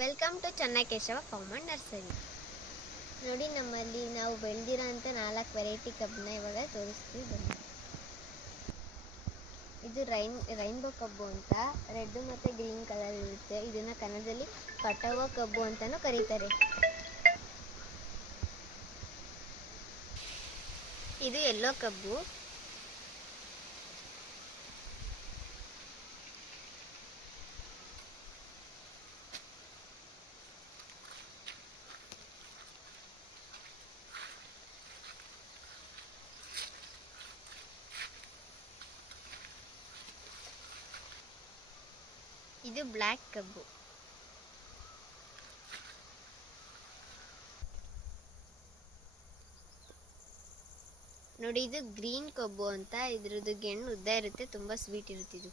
Welcome to Chennakeshava farm and nursery. ನೋಡಿ, ನಮ್ಮಲ್ಲಿ ನಾವು ಬೆಳೆದಿರೋ ಅಂಥ 4 ವೆರೈಟಿ ಕಬ್ಬನ್ನ ಇವಾಗ ತೋರಿಸ್ತೀವಿ ಬನ್ನಿ. ಇದು ರೈನ್ಬೋ ಕಬ್ಬು ಅಂತ ರೆಡ್ ಮತ್ತು ಗ್ರೀನ್ ಕಲರ್ ಇರುತ್ತೆ. ಇದನ್ನು ಕನ್ನಡದಲ್ಲಿ ಪಟೋವ ಕಬ್ಬು ಅಂತಲೂ ಕರೀತಾರೆ. ಇದು ಯೆಲ್ಲೋ ಕಬ್ಬು. ಇದು ಬ್ಲ್ಯಾಕ್ ಕಬ್ಬು. ನೋಡಿ, ಇದು ಗ್ರೀನ್ ಕಬ್ಬು ಅಂತ. ಇದ್ರದ್ದು ಗೆಣ್ಣು ಉದ್ದ ಇರುತ್ತೆ, ತುಂಬ ಸ್ವೀಟ್ ಇರುತ್ತೆ ಇದು.